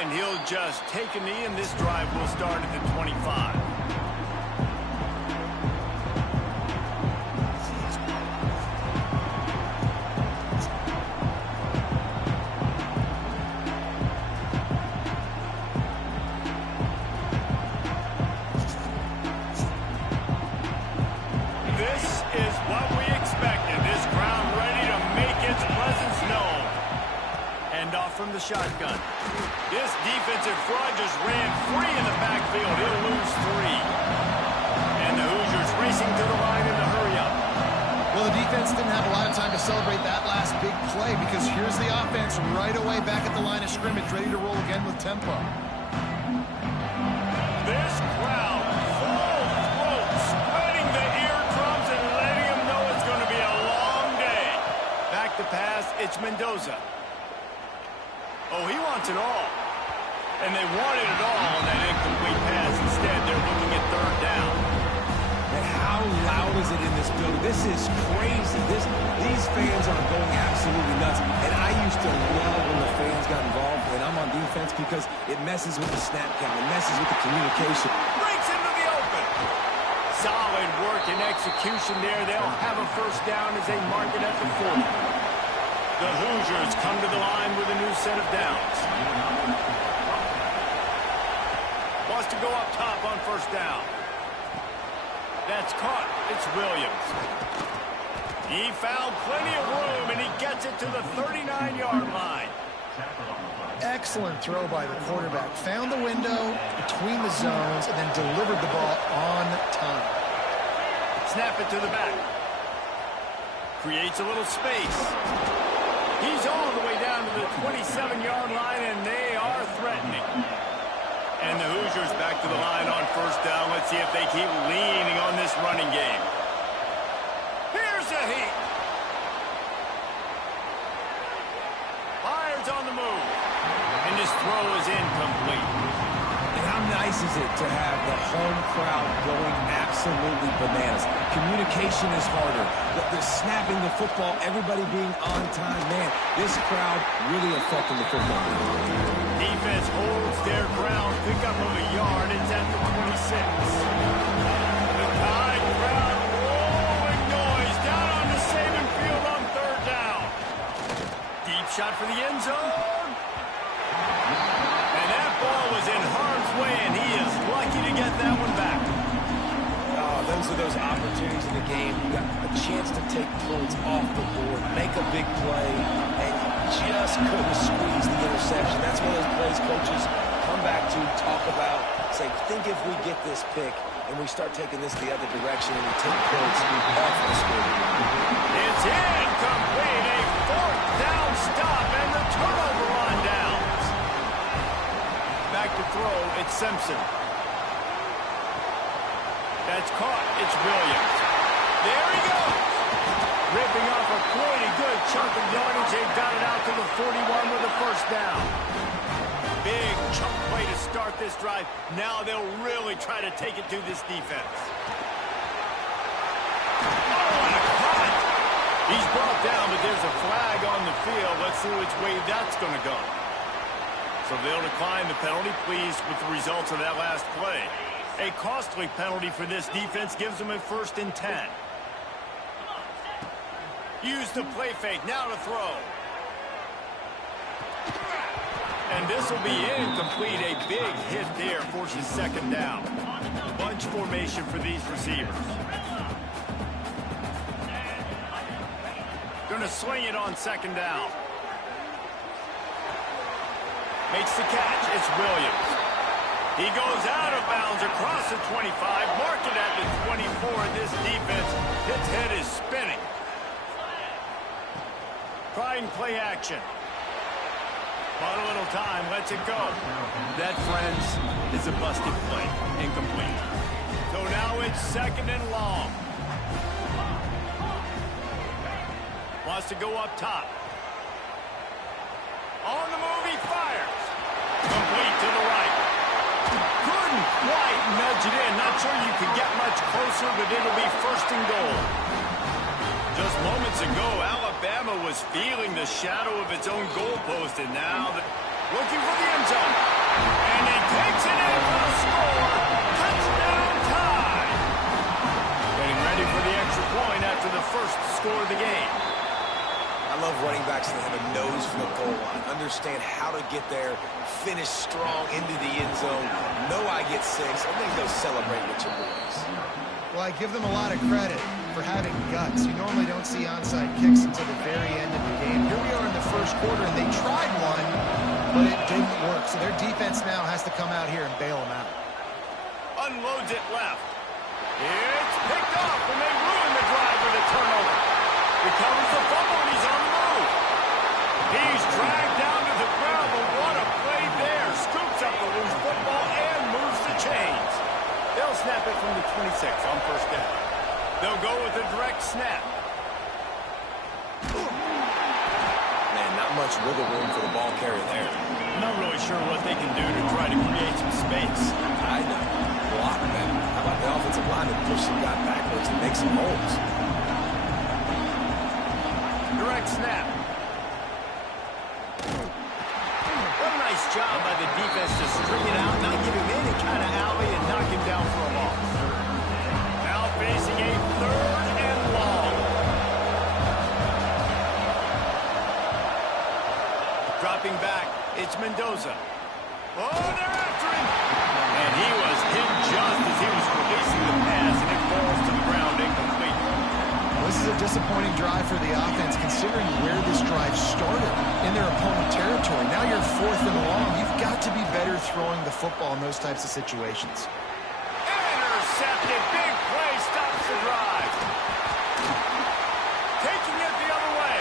And he'll just take a knee, and this drive will start at the 25. This is what we expected. This crowd ready to make its presence known. And off from the shotgun. This defensive front just ran free in the backfield. He'll lose 3. And the Hoosiers racing to the line in the hurry-up. Well, the defense didn't have a lot of time to celebrate that last big play because here's the offense right away back at the line of scrimmage, ready to roll again with tempo. This crowd full throat, spreading the eardrums and letting them know it's going to be a long day. Back to pass, it's Mendoza. Oh, he wants it all. And they wanted it all on that incomplete pass. Instead, they're looking at 3rd down. And how loud is it in this building? This is crazy. These fans are going absolutely nuts. And I used to love when the fans got involved when I'm on defense because it messes with the snap count. It messes with the communication. Breaks into the open. Solid work and execution there. They'll have a 1st down as they mark it at the 40. The Hoosiers come to the line with a new set of downs. Wants to go up top on 1st down. That's caught. It's Williams. He found plenty of room, and he gets it to the 39-yard line. Excellent throw by the quarterback. Found the window between the zones and then delivered the ball on time. Snap it to the back. Creates a little space. He's all the way down to the 27-yard line, and they are threatening. And the Hoosiers back to the line on 1st down. Let's see if they keep leaning on this running game. Here's a heat. Fires on the move. And this throw is incomplete. And how nice is it to have the home crowd going absolutely bananas? Communication is harder. The snapping the football, everybody being on time. Man, this crowd really affecting the football game. Defense holds their ground. Pick up of a yard. It's at the 26. The Tide crowd rolling noise down on the Saban field on 3rd down. Deep shot for the end zone. And that ball was in harm's way, and he is lucky to get that one back. Those are those opportunities in the game. You got a chance to take points off the board, make a big play, and you just couldn't squeeze the interception. That's one of those plays coaches come back to, talk about, say, think if we get this pick and we start taking this the other direction and we take points off the score. It's incomplete. A 4th down stop and the turnover on downs. Back to throw. It's Simpson. That's caught. It's Williams. There he goes. Ripping off a pretty good chunk of yardage. They've got it out to the 41 with a 1st down. Big chunk play to start this drive. Now they'll really try to take it to this defense. Oh, and a cut. He's brought down, but there's a flag on the field. Let's see which way that's going to go. So they'll decline the penalty, pleased with the results of that last play. A costly penalty for this defense gives them a 1st and 10. Use the play fake, now to throw. And this will be incomplete. A big hit there forces 2nd down. Bunch formation for these receivers. Going to swing it on 2nd down. Makes the catch. It's Williams. He goes out of bounds across the 25, mark it at the 24. This defense, its head is spinning. Trying play action. Bought a little time, lets it go. That, friends, is a busted play. Incomplete. So now it's 2nd and long. Wants to go up top. On the move, he fires. Complete to the right. Couldn't quite nudge it in. Not sure you could get much closer, but it'll be 1st and goal. Just moments ago, Alabama was feeling the shadow of its own goalpost, and now looking for the end zone. score of the game. I love running backs that have a nose for the goal line. Understand how to get there, finish strong into the end zone. Know I get 6, and then go celebrate with your boys. Well, I give them a lot of credit for having guts. You normally don't see onside kicks until the very end of the game. Here we are in the first quarter, and they tried one, but it didn't work. So their defense now has to come out here and bail them out. Unloads it left. It's picked off, and they ruin the drive with a turnover. Recovers the fumble, and he's on the move. He's dragged down to the ground, but what a play there. Scoops up the loose football and moves the chains. They'll snap it from the 26 on first down. They'll go with a direct snap. Man, not much wiggle room for the ball carrier there. I'm not really sure what they can do to try to create some space. I know. Block that. How about the offensive line to push some guy backwards and make some holes? Direct snap. What a nice job by the defense to string it out, not give him any kind of alley, and knock him down for a loss. Now facing a 3rd and long. Dropping back, it's Mendoza. Oh, they're after him! And he was hit just as he was releasing the pass, and it falls to the ground incomplete. This is a disappointing drive for the offense, considering where this drive started, in their opponent territory. Now you're 4th and long. You've got to be better throwing the football in those types of situations. Intercepted. Big play stops the drive. Taking it the other way.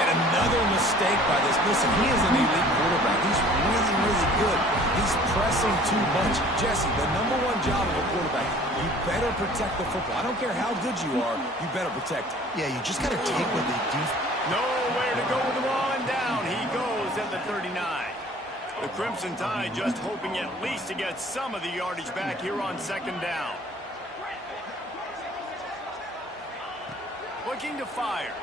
Man, another mistake by this. Listen, he is an elite quarterback. He's really, really good. He's pressing too much. Jesse, the #1 job of a quarterback, you better protect the football. I don't care how good you are, you better protect it. Yeah, you just got to take what they do. Nowhere to go with the ball, and down he goes at the 39. The Crimson Tide just hoping at least to get some of the yardage back here on 2nd down. Looking to fire.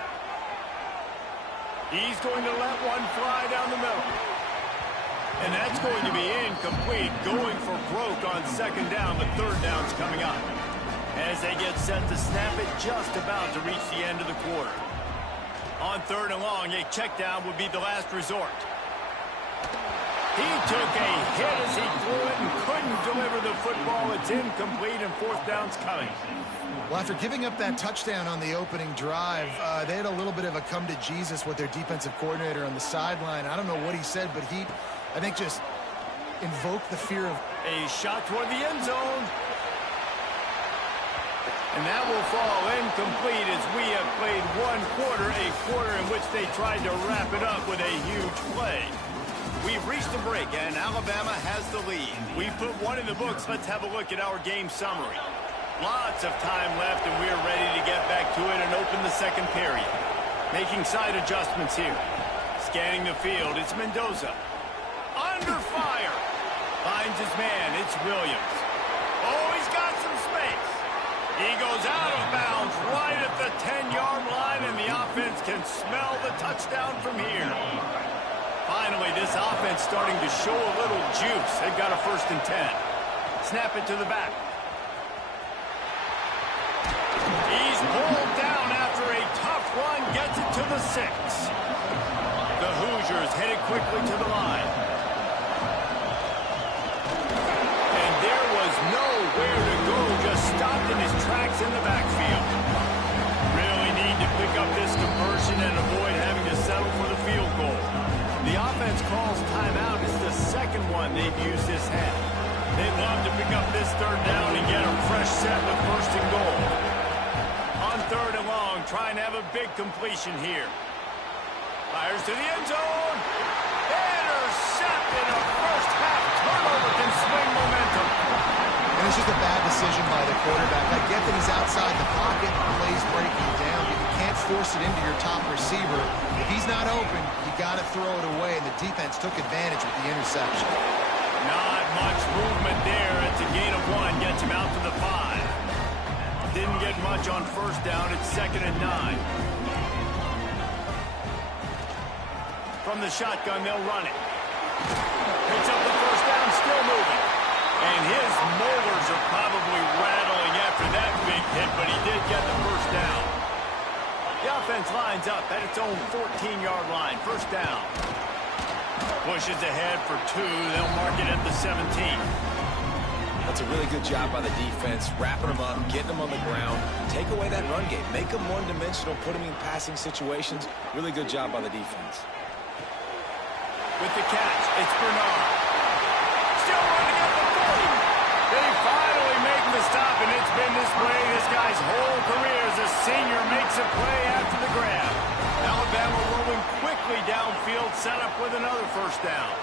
He's going to let one fly down the middle. And that's going to be incomplete. Going for broke on 2nd down, but 3rd down's coming up. As they get set to snap it, just about to reach the end of the quarter. On 3rd and long, a check down would be the last resort. He took a hit as he threw it and couldn't deliver the football. It's incomplete, and 4th down's coming. Well, after giving up that touchdown on the opening drive, they had a little bit of a come to Jesus with their defensive coordinator on the sideline. I don't know what he said, but he, I think, just invoked the fear of... A shot toward the end zone. And that will fall incomplete as we have played 1 quarter, a quarter in which they tried to wrap it up with a huge play. We've reached the break, and Alabama has the lead. We put 1 in the books. Let's have a look at our game summary. Lots of time left, and we're ready to get back to it and open the 2nd period. Making side adjustments here. Scanning the field, it's Mendoza. Under fire. Finds his man, it's Williams. Oh, he's got some space. He goes out of bounds right at the 10-yard line, and the offense can smell the touchdown from here. Finally, this offense starting to show a little juice. They've got a 1st and 10. Snap it to the back. He's pulled down after a tough run, gets it to the 6. The Hoosiers headed quickly to the line. And there was nowhere to go, just stopped in his tracks in the backfield. Really need to pick up this conversion and avoid having to settle for the field goal. The offense calls timeout. It's the 2nd one they've used this half. They'd love to pick up this 3rd down and get a fresh set with 1st and goal. On 3rd and long, trying to have a big completion here. Fires to the end zone. Intercepted. A first-half turnover can swing momentum. And it's just a bad decision by the quarterback. I get that he's outside the pocket, the play's breaking down, but you can't force it into your top receiver. If he's not open, you got to throw it away, and the defense took advantage with the interception. Not much movement there. It's a gain of 1. Gets him out to the 5. Didn't get much on 1st down. It's 2nd and 9. From the shotgun, they'll run it. Picks up the 1st down, still moving. And his molars are probably rattling after that big hit, but he did get the first down. The offense lines up at its own 14-yard line. First down. Pushes ahead for 2. They'll mark it at the 17. That's a really good job by the defense, wrapping them up, getting them on the ground, take away that run game, make them one-dimensional, put them in passing situations. Really good job by the defense. With the catch, it's Bernard. Still running at the 40. They finally make the stop, and it's been this way this guy's whole career as a senior makes a play after the grab. Alabama rolling quickly downfield, set up with another first down.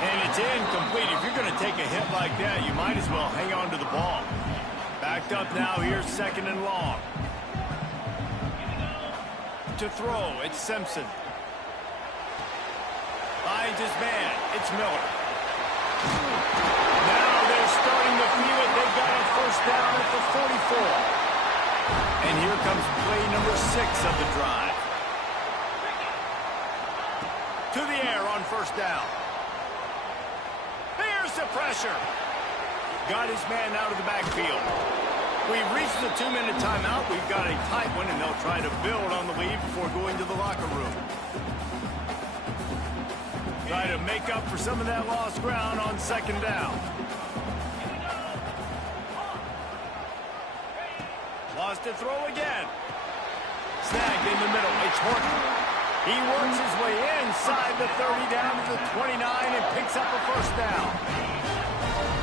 And it's incomplete. If you're going to take a hit like that, you might as well hang on to the ball. Backed up now, here's second and long. To throw, it's Simpson. Finds his man, it's Miller. Now they're starting to feel it. They've got a first down at the 44. And here comes play number 6 of the drive. To the air on first down. Here's the pressure. Got his man out of the backfield. We've reached the 2-minute timeout. We've got a tight one, and they'll try to build on the lead before going to the locker room. Try to make up for some of that lost ground on second down. Lost to throw again. Snagged in the middle. It's Horton. He works his way inside the 30 down to the 29 and picks up a first down.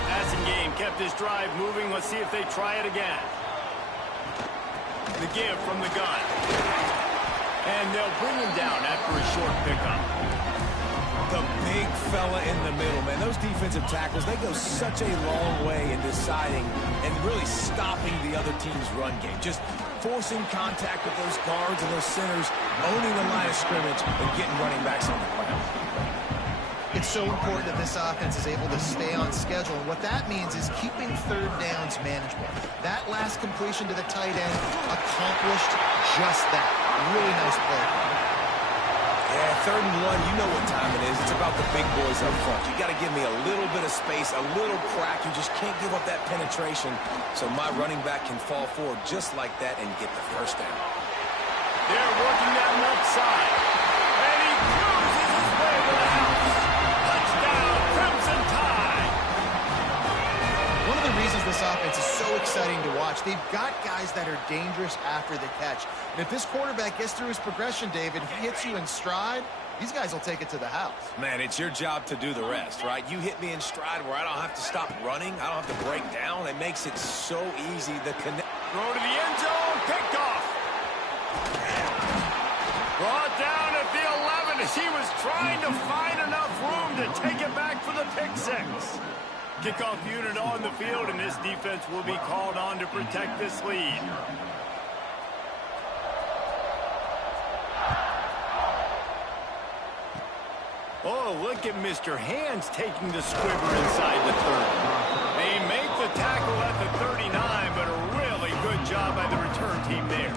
Passing game kept his drive moving. Let's see if they try it again. The give from the gun. And they'll bring him down after a short pickup. The big fella in the middle, man. Those defensive tackles, they go such a long way in deciding and really stopping the other team's run game. Just forcing contact with those guards and those centers, owning the line of scrimmage, and getting running backs on the ground. It's so important that this offense is able to stay on schedule. And what that means is keeping third downs manageable. That last completion to the tight end accomplished just that. Really nice play. Yeah, 3rd and 1, you know what time it is. It's about the big boys up front. You got to give me a little bit of space, a little crack. You just can't give up that penetration so my running back can fall forward just like that and get the first down. They're working that left side. And he cruises his way to the house. Touchdown, Crimson Tide. One of the reasons this offense is so exciting to watch, they've got guys that are dangerous after the catch. And if this quarterback gets through his progression, David, if he hits you in stride, these guys will take it to the house. Man, it's your job to do the rest, right? You hit me in stride where I don't have to stop running. I don't have to break down. It makes it so easy. The connect. Throw to the end zone, picked off. Brought down at the 11 as he was trying to find enough room to take it back for the pick 6. Kickoff unit on the field, and this defense will be called on to protect this lead. Oh, look at Mr. Hands taking the squibber inside the 30. They make the tackle at the 39, but a really good job by the return team there.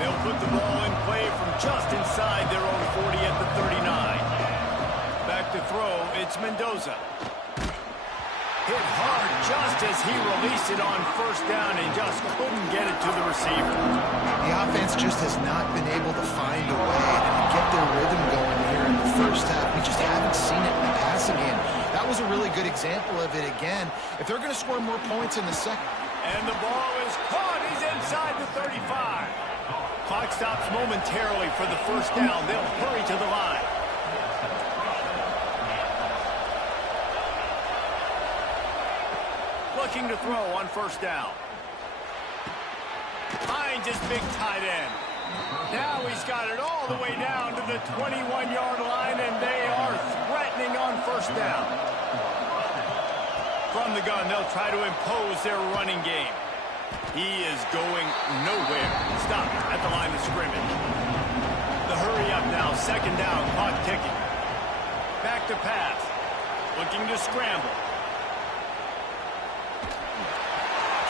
They'll put the ball in play from just inside their own 40 at the 39. Back to throw, it's Mendoza. Hit hard just as he released it on first down and just couldn't get it to the receiver. The offense just has not been able to find a way to get their rhythm going here in the first half. We just haven't seen it in the passing game. That was a really good example of it again. If they're going to score more points in the second. And the ball is caught. He's inside the 35. Clock stops momentarily for the first down. They'll hurry to the line. Looking to throw on first down. Finds his big tight end. Now he's got it all the way down to the 21-yard line, and they are threatening on first down. From the gun, they'll try to impose their running game. He is going nowhere. Stop at the line of scrimmage. The hurry up now, second down, clock ticking. Back to pass. Looking to scramble.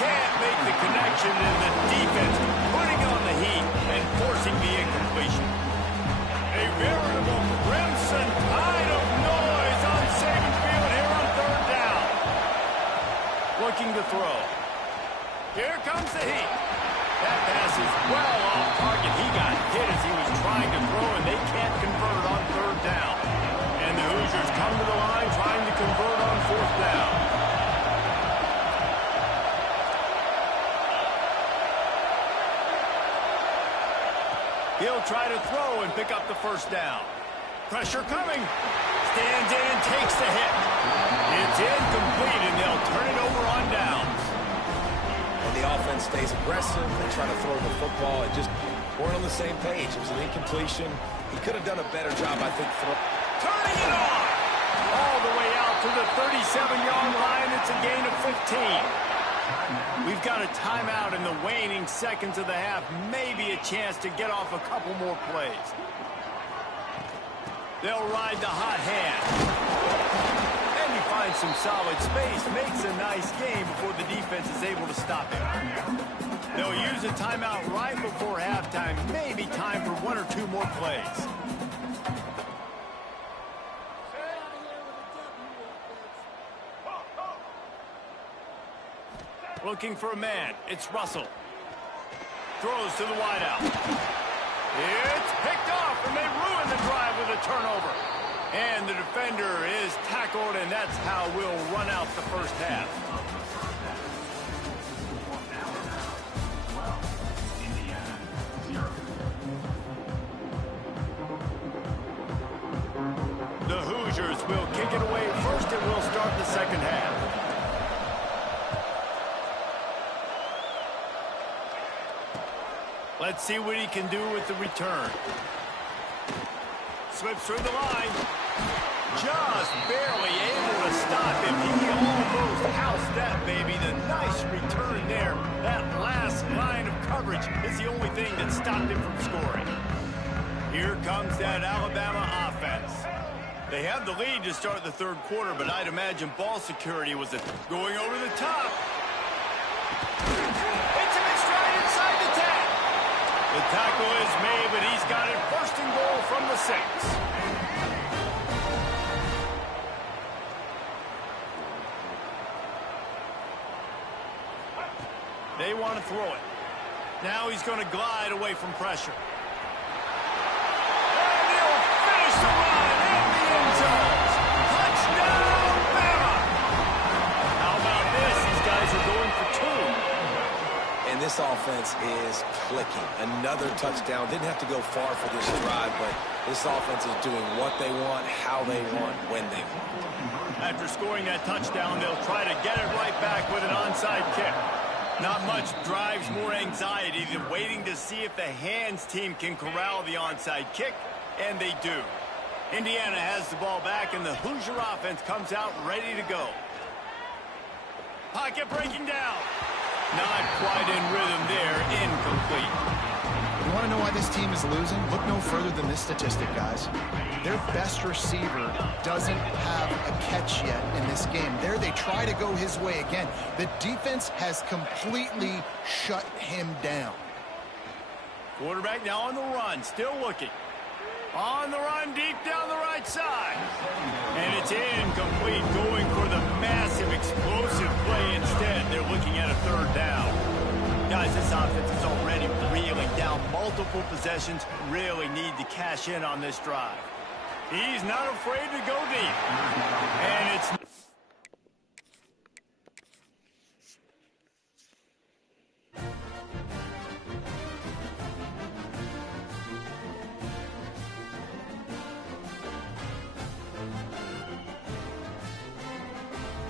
Can't make the connection, and the defense putting on the heat and forcing the incompletion. A veritable crimson tide of noise on Saban Field here on third down. Looking to throw. Here comes the heat. That pass is well off target. He got hit as he was trying to throw, and they can't convert on third down. And the Hoosiers come to the line trying to convert on fourth down. He'll try to throw and pick up the first down. Pressure coming. Stands in and takes the hit. It's incomplete, and they'll turn it over on downs. And the offense stays aggressive. They try to throw the football and just weren't on the same page. It was an incompletion. He could have done a better job, I think. Turning it on. All the way out to the 37-yard line. It's a gain of 15. We've got a timeout in the waning seconds of the half. Maybe a chance to get off a couple more plays. They'll ride the hot hand. And he finds some solid space. Makes a nice game before the defense is able to stop him. They'll use a timeout right before halftime. Maybe time for one or two more plays. Looking for a man. It's Russell. Throws to the wideout. It's picked off, and they ruin the drive with a turnover. And the defender is tackled, and that's how we'll run out the first half. The Hoosiers will kick it away first, and we'll start the second half. Let's see what he can do with the return. Slips through the line. Just barely able to stop him. He almost housed that baby. The nice return there. That last line of coverage is the only thing that stopped him from scoring. Here comes that Alabama offense. They have the lead to start the third quarter, but I'd imagine ball security was going over the top. It's him in stride inside the 10. The tackle is made, but he's got it first and goal from the 6. They want to throw it. Now he's going to glide away from pressure. And he'll finish the run in the end zone. Touchdown, Bama! How about this? These guys are going for 2. And this offense is clicking. Another touchdown. Didn't have to go far for this drive, but this offense is doing what they want, how they want, when they want. After scoring that touchdown, they'll try to get it right back with an onside kick. Not much drives more anxiety than waiting to see if the hands team can corral the onside kick, and they do. Indiana has the ball back, and the Hoosier offense comes out ready to go. Pocket breaking down. Not quite in rhythm there. Incomplete. You want to know why this team is losing? Look no further than this statistic, guys. Their best receiver doesn't have a catch yet in this game. There they try to go his way again. The defense has completely shut him down. Quarterback now on the run, still looking. On the run, deep down the right side. And it's incomplete, going for the massive, explosive play instead. They're looking at a third down. Guys, this offense is already reeling down multiple possessions. Really need to cash in on this drive. He's not afraid to go deep. And it's